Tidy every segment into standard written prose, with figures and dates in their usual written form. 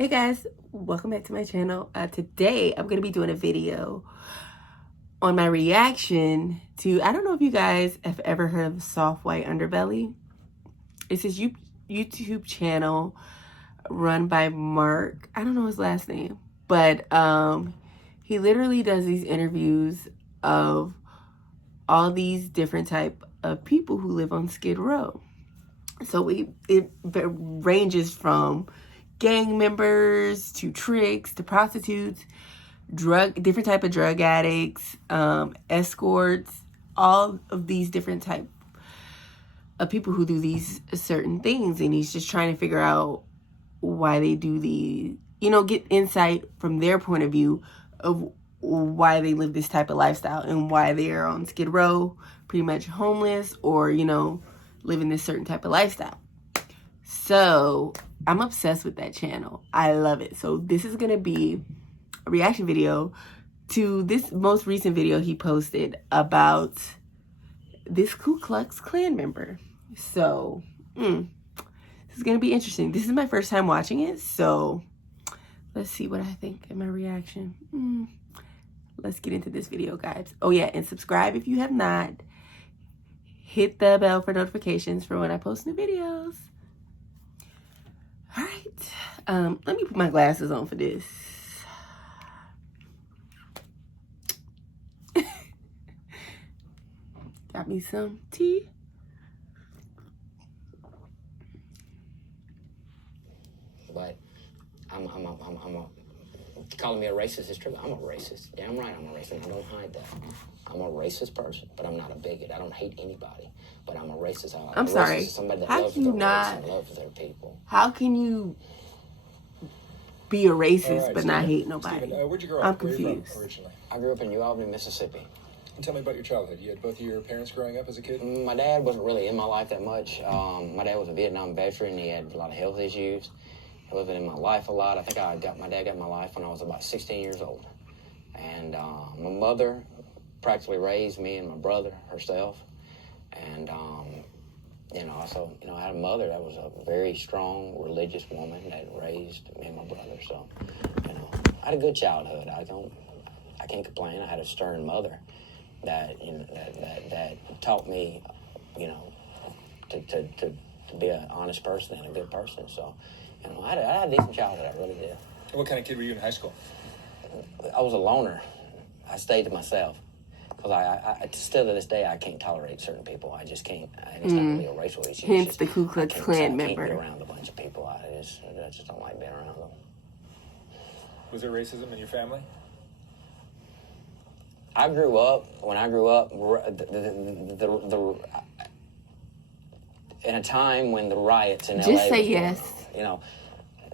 Hey guys, welcome back to my channel. Today I'm going to be doing a video on my reaction to, I don't know if you guys have ever heard of Soft White Underbelly. It's this YouTube channel run by Mark. I don't know his last name, but he literally does these interviews of all these different type of people who live on Skid Row. So it ranges from gang members to tricks to prostitutes, different type of drug addicts, escorts, all of these different type of people who do these certain things. And he's just trying to figure out why they do the, get insight from their point of view of why they live this type of lifestyle and why they are on Skid Row, pretty much homeless, or, living this certain type of lifestyle. So I'm obsessed with that channel. I love it. So this is going to be a reaction video to this most recent video he posted about this Ku Klux Klan member. So this is going to be interesting. This is my first time watching it. So let's see what I think in my reaction. Let's get into this video, guys. Oh yeah, and subscribe if you have not. Hit the bell for notifications for when I post new videos. All right, let me put my glasses on for this. Got me some tea. But calling me a racist is true. I'm a racist. Damn right I'm a racist. I don't hide that. I'm a racist person, but I'm not a bigot. I don't hate anybody, but I'm a racist. I'm sorry. Racist is somebody that how loves can their you race not? and loves their people. How can you be a racist but Steven, not hate nobody? Steven, where'd you grow up? I'm Where are you from confused. originally? I grew up in New Albany, Mississippi. And tell me about your childhood. You had both of your parents growing up as a kid? My dad wasn't really in my life that much. My dad was a Vietnam veteran. He had a lot of health issues. He wasn't in my life a lot. I think my dad got in my life when I was about 16 years old. And my mother practically raised me and my brother herself. And, I had a mother that was a very strong, religious woman that raised me and my brother. So, I had a good childhood. I can't complain. I had a stern mother that taught me, to be an honest person and a good person. So, I had a decent childhood. I really did. And what kind of kid were you in high school? I was a loner. I stayed to myself. Because I still to this day, I can't tolerate certain people. I just can't. It's not really a racial issue. Hence the Ku Klux Klan member. I can't be around a bunch of people. I just don't like being around them. Was there racism in your family? When I grew up, in a time when the riots in LA. Just say yes.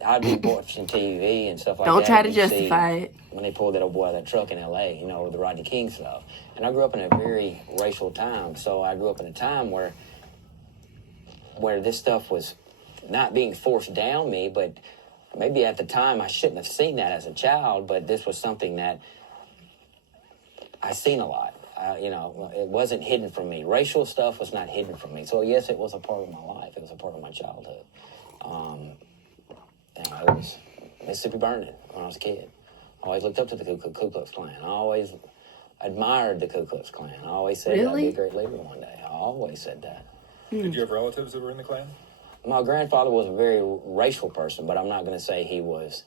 I'd be watching TV and stuff like that. Don't try to justify it. When they pulled that old boy out of that truck in L.A., the Rodney King stuff. And I grew up in a very racial time, so I grew up in a time where this stuff was not being forced down me, but maybe at the time I shouldn't have seen that as a child, but this was something that I seen a lot. It wasn't hidden from me. Racial stuff was not hidden from me. So, yes, it was a part of my life. It was a part of my childhood. It was Mississippi burning when I was a kid. I always looked up to the Ku Klux Klan. I always admired the Ku Klux Klan. I always said that I'd be a great leader one day. I always said that. Did you have relatives that were in the Klan? My grandfather was a very racial person, but I'm not going to say he was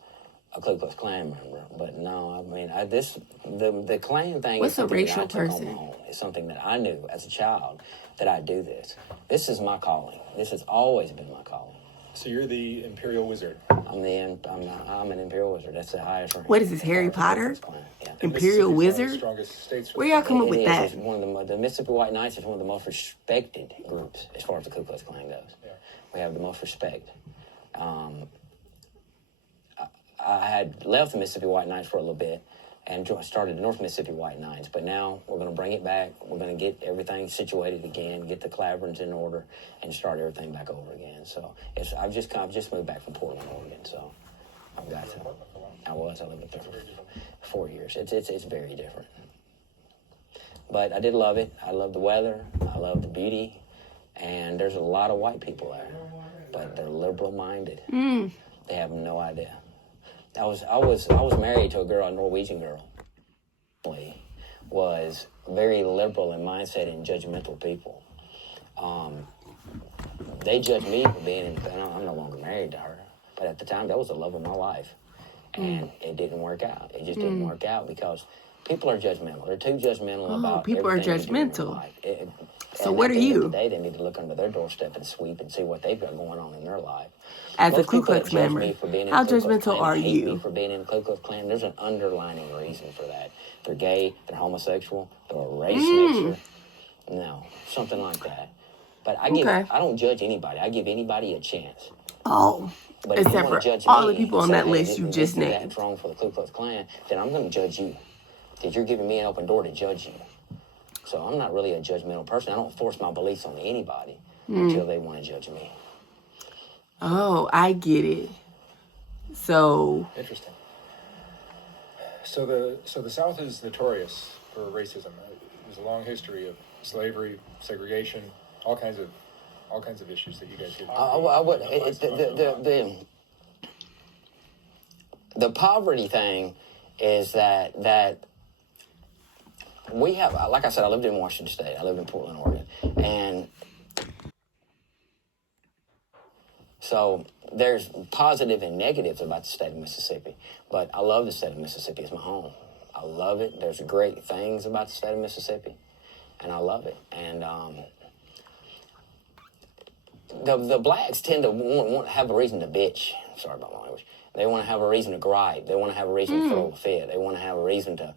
a Ku Klux Klan member. But no, the Klan thing What's is something a racial that I took person? on my own. It's something that I knew as a child that I'd do this. This is my calling. This has always been my calling. So you're the Imperial Wizard. I'm an Imperial Wizard. That's the highest rank. What is this, Harry Potter? Yeah. Imperial Wizard? Strongest states Where y'all come up with that? The Mississippi White Knights is one of the most respected groups as far as the Ku Klux Klan goes. Yeah. We have the most respect. I had left the Mississippi White Knights for a little bit and started the North Mississippi White Knights, but now we're going to bring it back. We're going to get everything situated again, get the Claverins in order, and start everything back over again. So I've just moved back from Portland, Oregon. So I've got to. I lived there for 4 years. It's very different. But I did love it. I love the weather. I love the beauty. And there's a lot of white people there, but they're liberal-minded. They have no idea. I was married to a girl, a Norwegian girl. Was very liberal in mindset and judgmental people. They judged me for being in. I'm no longer married to her, but at the time that was the love of my life, and it didn't work out. It just didn't work out because people are judgmental. They're too judgmental about people are everything they do in judgmental. life. So what are you? Today they need to look under their doorstep and sweep and see what they've got going on in their life. As a Most Ku people that Klux judge member, me for being in how the Ku Klux judgmental Klan are hate you? me for being in the Ku Klux Klan. There's an underlining reason for that. They're gay, they're homosexual, they're a race mixture. No, something like that. But I don't judge anybody. I give anybody a chance. Oh, But if you except want for to judge all me the people on and say, that "Hey, list you this just and named. that's wrong for the Ku Klux Klan," then I'm going to judge you. Because you're giving me an open door to judge you. So I'm not really a judgmental person. I don't force my beliefs on anybody until they want to judge me. Oh, I get it. So Interesting. So the South is notorious for racism. There's a long history of slavery, segregation, all kinds of issues that you guys get. The poverty thing is that we have, like I said, I lived in Washington State. I lived in Portland, Oregon, and so there's positive and negatives about the state of Mississippi. But I love the state of Mississippi. It's my home. I love it. There's great things about the state of Mississippi, and I love it. And the blacks tend to want to have a reason to bitch. Sorry about my language. They want to have a reason to gripe. They want to have a reason to throw a fit. They want to have a reason to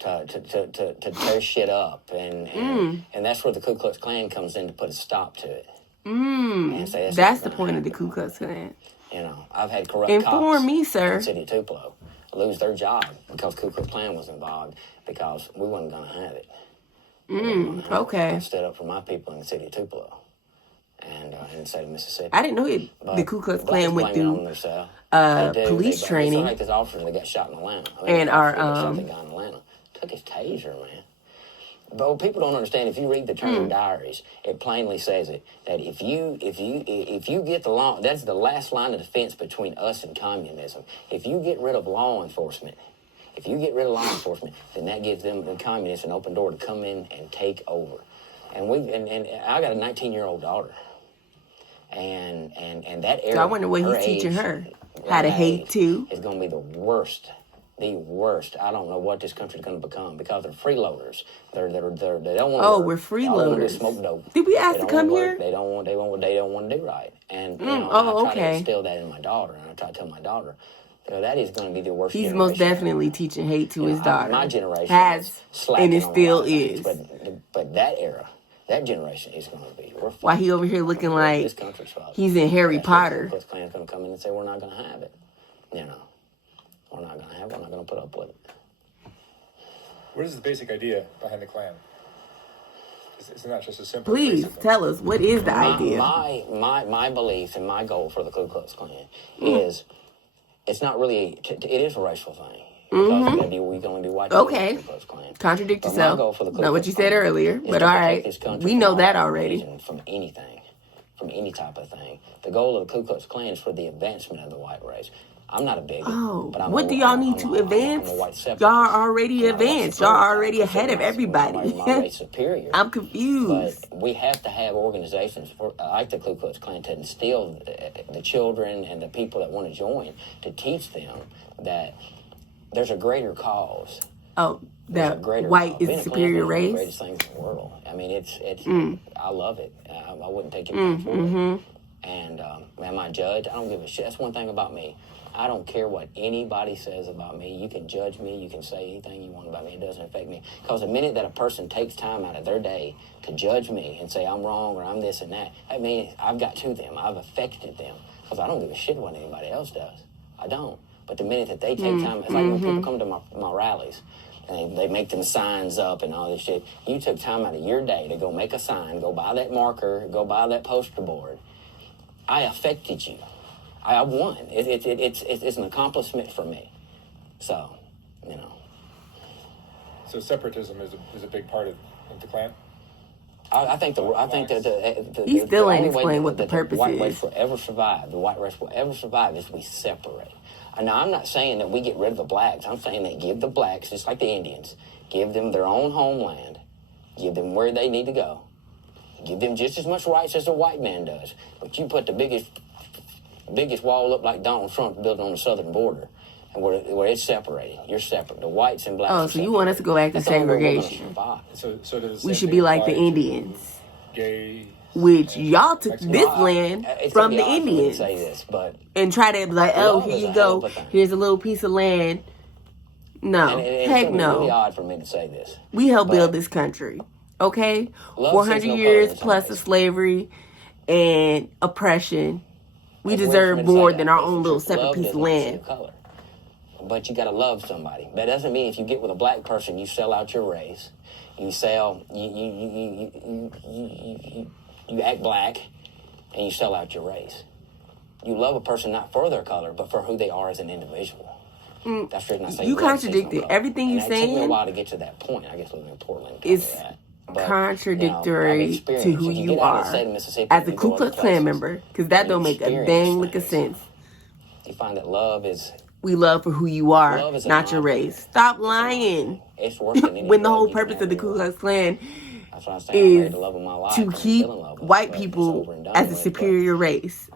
tear shit up. And that's where the Ku Klux Klan comes in to put a stop to it. And say, that's the point of the Ku Klux Klan. You know, I've had corrupt Inform cops me, sir. in the city of Tupelo lose their job because Ku Klux Klan was involved because we wasn't going to have it. Okay. I stood up for my people in the city of Tupelo and in the state of Mississippi. I didn't know the Ku Klux Klan went through police training. It's like this officer that got shot in Atlanta. And our shot the guy in Atlanta. Took his taser, man. But what people don't understand, if you read the Turner Diaries, it plainly says it that if you get the law, that's the last line of defense between us and communism. If you get rid of law enforcement, then that gives them, the communists, an open door to come in and take over. And I got a 19-year-old daughter, and that era. So I wonder what he's teaching her. How to hate too. It's going to be the worst. The worst. I don't know what this country's going to become because they're freeloaders. They don't want to. Oh, work. we're freeloaders. They smoke dope. Did we ask to come here? They don't want to do right. And I try to instill that in my daughter, and I try to tell my daughter, that is going to be the worst. He's generation. most definitely teaching hate to his daughter. My generation has, and it still is. But that era, that generation is going to be. Why he over here looking like this country's father. He's in Harry Potter. The Klan's going to come in and say we're not going to have it. We're not going to have it. We're not going to put up with it. What is the basic idea behind the Klan? It's not just a simple. Please tell us, what is the idea? My belief and my goal for the Ku Klux Klan is, it's not really. It is a racial thing. Because we can only be white people in the Ku Klux Klan. Contradict But yourself. my goal for the Ku Not Klux what you said Klan earlier, is but to all protect right. this country We know from that all already. division, from anything, from any type of thing. The goal of the Ku Klux Klan is for the advancement of the white race. I'm not a bigot. But What do y'all need to advance? I'm a white separatist. Y'all are already advanced. Y'all are already ahead of everybody. My race superior. I'm confused. But we have to have organizations like the Ku Klux Klan to instill the children and the people that want to join, to teach them that there's a greater cause. Oh, that white is a superior race? One of the greatest things in the world. I mean, it's I love it. I wouldn't take it for it. And am I judged? I don't give a shit. That's one thing about me. I don't care what anybody says about me. You can judge me. You can say anything you want about me. It doesn't affect me. Because the minute that a person takes time out of their day to judge me and say I'm wrong or I'm this and that, I mean, I've got to them. I've affected them. Because I don't give a shit what anybody else does. I don't. But the minute that they take time, it's like when people come to my rallies and they make them signs up and all this shit. You took time out of your day to go make a sign, go buy that marker, go buy that poster board. I affected you. I won. It's an accomplishment for me. So, So separatism is a big part of the Klan? I think that He still ain't only way explained what the purpose white race is. will ever survive, the white race will ever survive is we separate. Now, I'm not saying that we get rid of the blacks. I'm saying that give the blacks, just like the Indians, give them their own homeland, give them where they need to go, give them just as much rights as the white man does. But you put the biggest wall up like Donald Trump building on the southern border, and where it's separated. You're separate. The whites and blacks. Oh, so you want us to go back to segregation? So does We should be like the Indians, gay, which y'all took Mexican. this land from the Indians. Indians Say this, but and try to be like, oh, love here is you a hell go. of a thing. Here's a little piece of land. No, it's heck gonna be really no. odd for me to say this. We helped but build this country, okay? love 400 sees no years color in plus some of slavery and oppression. We It's weird deserve for me to more say than that, our but own it's little true. separate Love piece does of not see land. color. But you got to love somebody. That doesn't mean if you get with a black person, you sell out your race. You act black, and you sell out your race. You love a person not for their color, but for who they are as an individual. That's the reason I say You love sees no contradicted color. everything And you're it took me a saying. while to get to that point. I guess living in Portland. It's contradictory to who you are as a Ku Klux Klan member, because that don't make a dang lick of sense. You find that love is We love for who you are, Love is not your an race. option. Stop lying. it's worse than any When the drug whole you can purpose of ever the Ku do. Klux Klan That's what I'm saying. I is made the love of my life. to I'm keep still in love with white it, but it's people over and done as a with, but- superior race.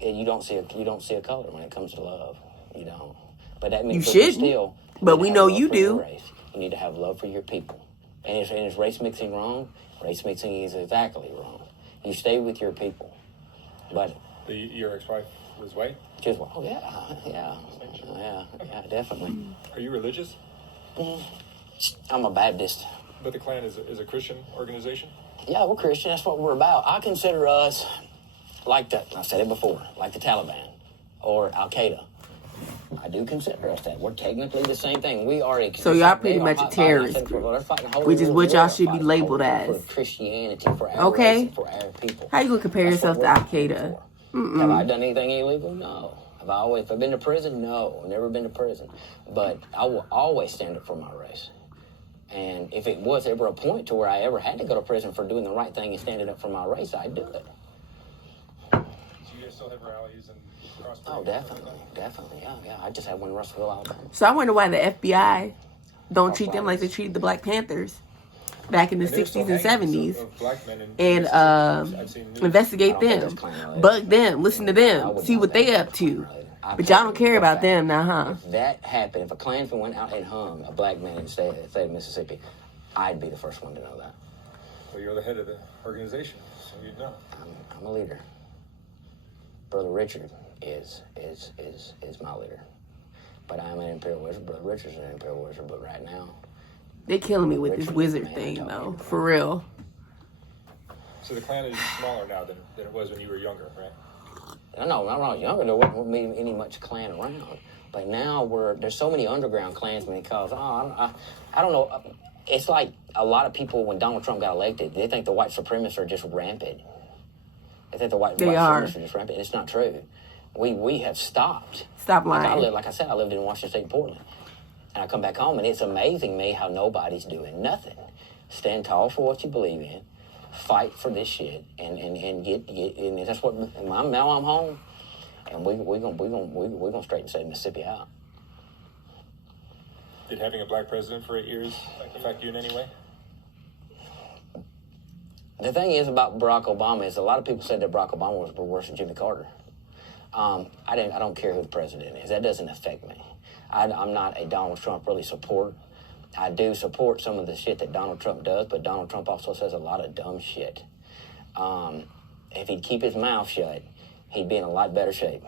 And you don't see a color when it comes to love. You don't. But that means You but shouldn't. still. But need we to have know love you for your do. race. You need to have love for your people. And is race mixing wrong? Race mixing is exactly wrong. You stay with your people. But Your ex-wife was white? just yeah, definitely. Are you religious? I'm a Baptist. But the Klan is a Christian organization? Yeah, we're Christian. That's what we're about. I consider us I've said it before, like the Taliban or Al Qaeda. I do consider us that. We're technically the same thing. We are. So y'all pretty much a terrorist group, which is what y'all should be labeled as. For Christianity, for our Okay. race, and for our people. How you gonna compare That's yourself what to Al we're fighting Qaeda? for. Have I done anything illegal? No. Have I been to prison? No. I've never been to prison. But I will always stand up for my race. And if it was ever a point to where I ever had to go to prison for doing the right thing and standing up for my race, I'd do it. So you guys still have rallies and cross? Oh, definitely. Yeah. I just had one in Russellville, Alabama. So I wonder why the FBI don't treat them like they treated the Black Panthers back in the 60s and 70s. And investigate I don't think them, it's Klan bug them, listen to them, see what they up to. But y'all don't care about them now, huh? If that happened, if a Klansman went out and hung a black man in the state of Mississippi, I'd be the first one to know that. Well, you're the head of the organization, so you'd know. I'm a leader. Brother Richard is my leader. But I'm an Imperial Wizard. Brother Richard's an Imperial Wizard. But right now, They killing me with this wizard thing, though, for real. So the Klan is smaller now than it was when you were younger, right? No, when I was younger, there wasn't any much Klan around. But now there's so many underground Klansmen because, I don't know. It's like a lot of people, when Donald Trump got elected, they think the white supremacists are just rampant. They think the white supremacists are just rampant. It's not true. We have stopped. Stop lying. Like I said, I lived in Washington State, Portland. And I come back home, and it's amazing me how nobody's doing nothing. Stand tall for what you believe in. Fight for this shit, and get and that's what. Now I'm home, and we're gonna straighten the state of Mississippi out. Did having a black president for 8 years affect you in any way? The thing is about Barack Obama is a lot of people said that Barack Obama was worse than Jimmy Carter. I don't care who the president is. That doesn't affect me. I'm not a Donald Trump really supporter. I do support some of the shit that Donald Trump does, but Donald Trump also says a lot of dumb shit. If he'd keep his mouth shut, he'd be in a lot better shape.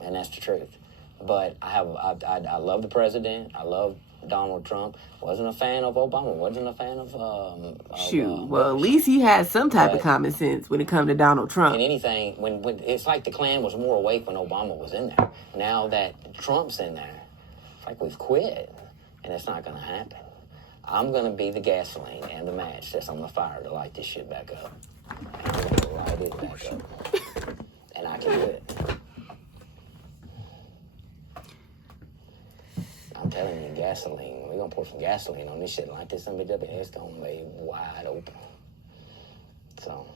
And that's the truth. But I love the president. I love Donald Trump. Wasn't a fan of Obama. Wasn't a fan of Well, at least he has some type of common sense when it comes to Donald Trump. And anything, when it's like the Klan was more awake when Obama was in there. Now that Trump's in there, it's like we've quit. And it's not going to happen. I'm going to be the gasoline and the match that's on the fire to light this shit back up. I'm going to light it back up. And I can do it. I'm telling you, gasoline. We're going to pour some gasoline on this shit like this. It's going to be wide open. So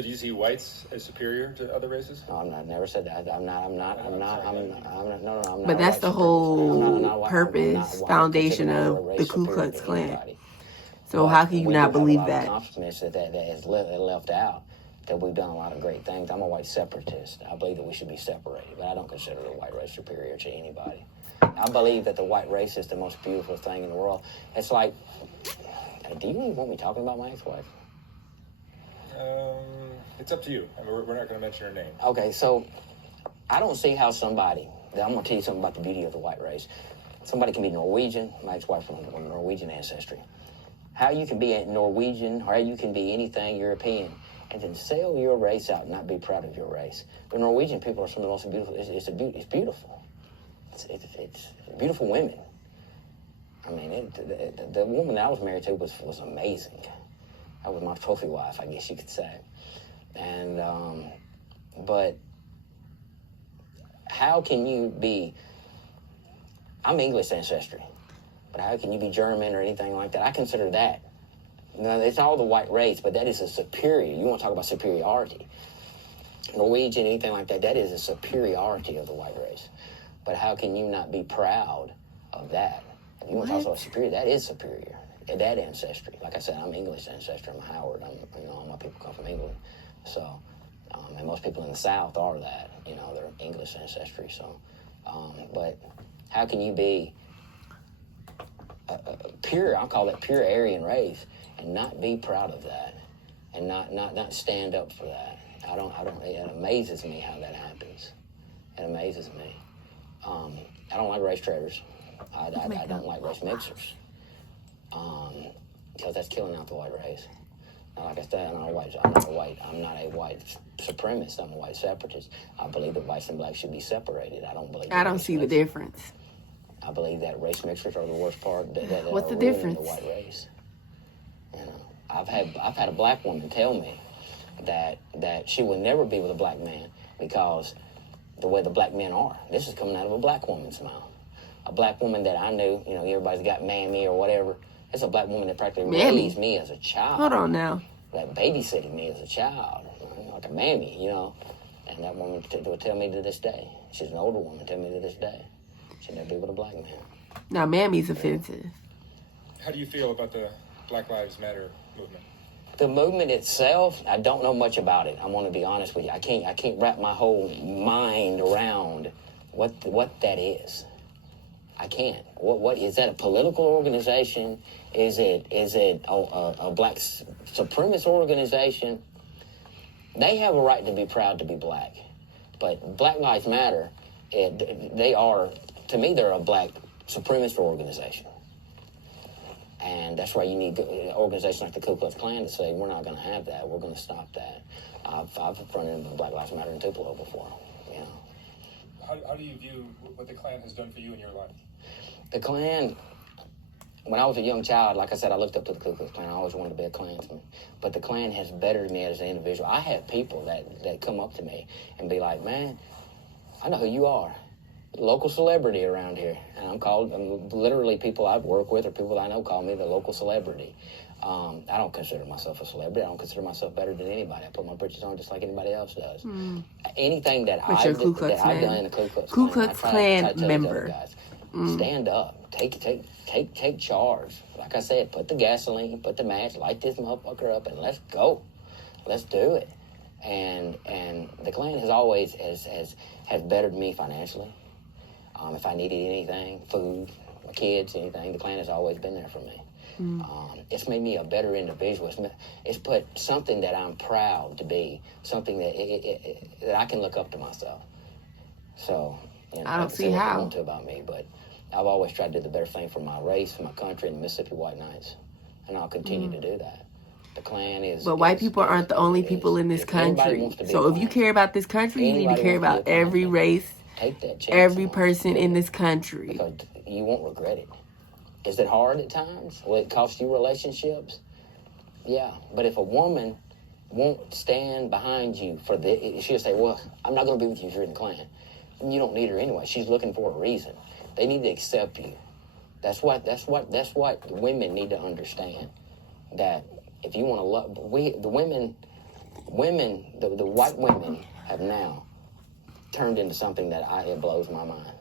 do you see whites as superior to other races? No, I never said that. I'm not. But that's the whole purpose, foundation of the Ku Klux Klan. So how can you not believe that? Accomplishments that is left out. That we've done a lot of great things. I'm a white separatist. I believe that we should be separated, but I don't consider the white race superior to anybody. I believe that the white race is the most beautiful thing in the world. It's like, do you even want me talking about my ex-wife? It's up to you. I mean, we're not going to mention her name. Okay, so I don't see how somebody, I'm going to tell you something about the beauty of the white race. Somebody can be Norwegian, my ex-wife from Norwegian ancestry. How you can be a Norwegian, or how you can be anything European, and then sell your race out and not be proud of your race. The Norwegian people are some of the most beautiful, it's beautiful. It's beautiful women. I mean, the woman I was married to was amazing. That was my trophy wife, I guess you could say. And, but how can you be, I'm English ancestry, but how can you be German or anything like that? I consider that. Now, it's all the white race, but that is a superior. You want to talk about superiority. Norwegian, anything like that, that is a superiority of the white race. But how can you not be proud of that? If you want to talk about superior, that is superior. That ancestry. Like I said, I'm English ancestry. I'm Howard. All my people come from England. So, and most people in the South are that. They're English ancestry. So, but how can you be a pure, I'll call it pure Aryan race, and not be proud of that, and not stand up for that? It amazes me how that happens. It amazes me. I don't like race traders. I don't like race mixers. Because that's killing out the white race. Now, like I said, I'm not a white supremacist. I'm a white separatist. I believe that whites and blacks should be separated. I don't see the difference. I believe that race mixers are the worst part. What's the difference? The white race. I've had a black woman tell me that she would never be with a black man because the way the black men are. This is coming out of a black woman's mouth. A black woman that I knew, everybody's got mammy or whatever. It's a black woman that practically raised me as a child. Hold on now. Like babysitting me as a child, like a mammy, And that woman will tell me to this day. She's an older woman, tell me to this day. She'll never be with a black man. Now, mammy's offensive. How do you feel about the Black Lives Matter movement? The movement itself, I don't know much about it. I want to be honest with you. I can't wrap my whole mind around what that is. I can't. What is that? A political organization? Is it a black supremacist organization? They have a right to be proud to be black, but Black Lives Matter. To me, they're a black supremacist organization, and that's why you need organizations like the Ku Klux Klan to say we're not going to have that. We're going to stop that. I've run into Black Lives Matter in Tupelo before. How do you view what the Klan has done for you in your life? The Klan, when I was a young child, like I said, I looked up to the Ku Klux Klan. I always wanted to be a Klansman. But the Klan has bettered me as an individual. I have people that come up to me and be like, man, I know who you are. Local celebrity around here. And literally people I've worked with or people I know call me the local celebrity. I don't consider myself a celebrity. I don't consider myself better than anybody. I put my britches on just like anybody else does. Anything that I've done in the Ku Klux Klan, I try to member. Guys, stand up. Take charge. Like I said, put the gasoline, put the match, light this motherfucker up, and let's go. Let's do it. And the Klan has always has bettered me financially. If I needed anything, food, my kids, anything, the Klan has always been there for me. It's made me a better individual. It's put something that I'm proud to be, something that I can look up to myself. So, I don't see how. I want to about me, but I've always tried to do the better thing for my race, my country, and the Mississippi White Knights, and I'll continue to do that. The Klan is. But white people aren't the only people in this country. So if you care about this country, you need to care about every race, every person in this country. Because you won't regret it. Is it hard at times? Will it cost you relationships? Yeah. But if a woman won't stand behind you she'll say, well, I'm not going to be with you if you're in the Klan. you don't need her anyway. She's looking for a reason. They need to accept you. That's what the women need to understand. That if you want to love, the white women have now turned into something that it blows my mind.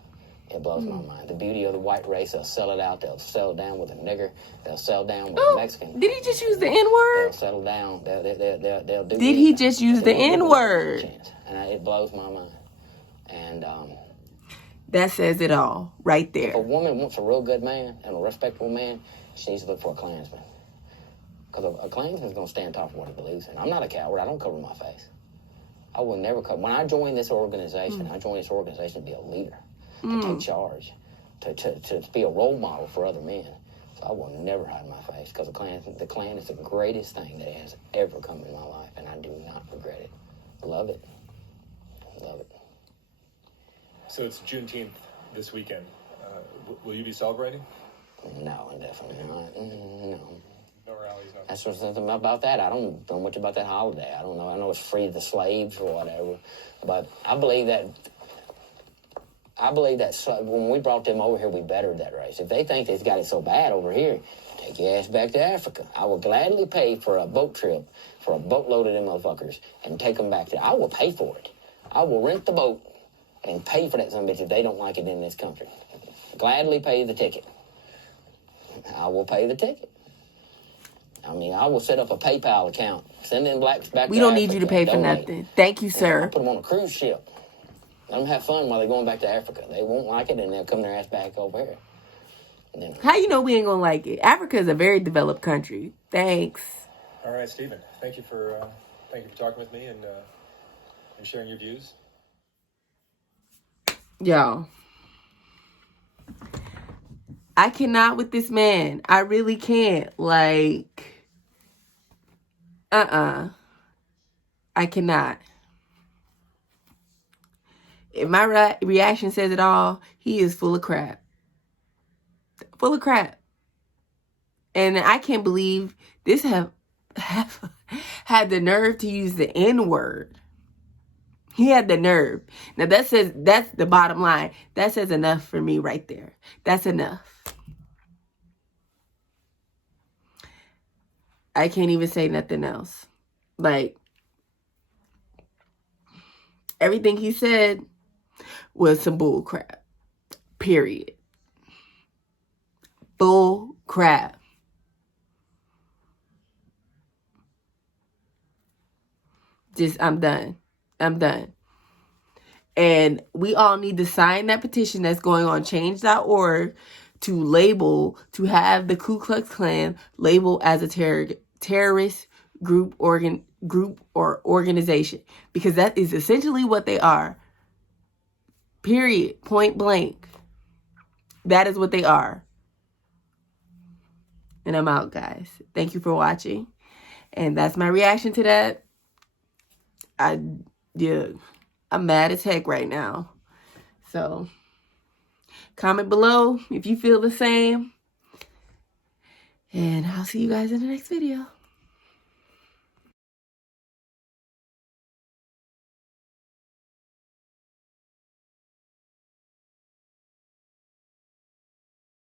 It blows my mind. The beauty of the white race, they'll sell it out. They'll settle down with a nigger. They'll settle down with a Mexican. Did he just use the N-word? They'll settle down. They'll do. Did he just use the N-word? And it blows my mind. And that says it all right there. if a woman wants a real good man and a respectable man, she needs to look for a Klansman. Because a Klansman's going to stand top of what he believes in. I'm not a coward. I don't cover my face. I will never cover. When I joined this organization, I joined this organization to be a leader, to take charge, to be a role model for other men. So I will never hide my face, because the Klan is the greatest thing that has ever come in my life, and I do not regret it. Love it. Love it. So it's Juneteenth this weekend. Will you be celebrating? No, definitely not. No. No rallies, nothing. That's what's something about that. I don't know much about that holiday. I don't know. I know it's free to the slaves or whatever. But I believe that when we brought them over here, we bettered that race. If they think they've got it so bad over here, take your ass back to Africa. I will gladly pay for a boat trip for a boatload of them motherfuckers and take them back there. I will pay for it. I will rent the boat and pay for that son of a bitch if they don't like it in this country. Gladly pay the ticket. I will pay the ticket. I mean, I will set up a PayPal account. Send them blacks back. We don't need you to pay for nothing. Thank you, sir. I'll put them on a cruise ship. Let them have fun while they're going back to Africa. They won't like it, and they'll come their ass back over here. How you know we ain't gonna like it? Africa is a very developed country. Thanks. All right, Stephen. Thank you for talking with me and sharing your views. Y'all, I cannot with this man. I really can't. Like, I cannot. If my reaction says it all, he is full of crap. Full of crap. And I can't believe this have had the nerve to use the N-word. He had the nerve. Now that's the bottom line. That says enough for me right there. That's enough. I can't even say nothing else. Like, everything he said was some bull crap. Period. Bull crap. I'm done. I'm done. And we all need to sign that petition that's going on change.org to have the Ku Klux Klan labeled as a terrorist group or organization. Because that is essentially what they are. Period. Point blank. That is what they are. And I'm out, guys. Thank you for watching. And that's my reaction to that. I'm mad as heck right now. So, comment below if you feel the same. And I'll see you guys in the next video.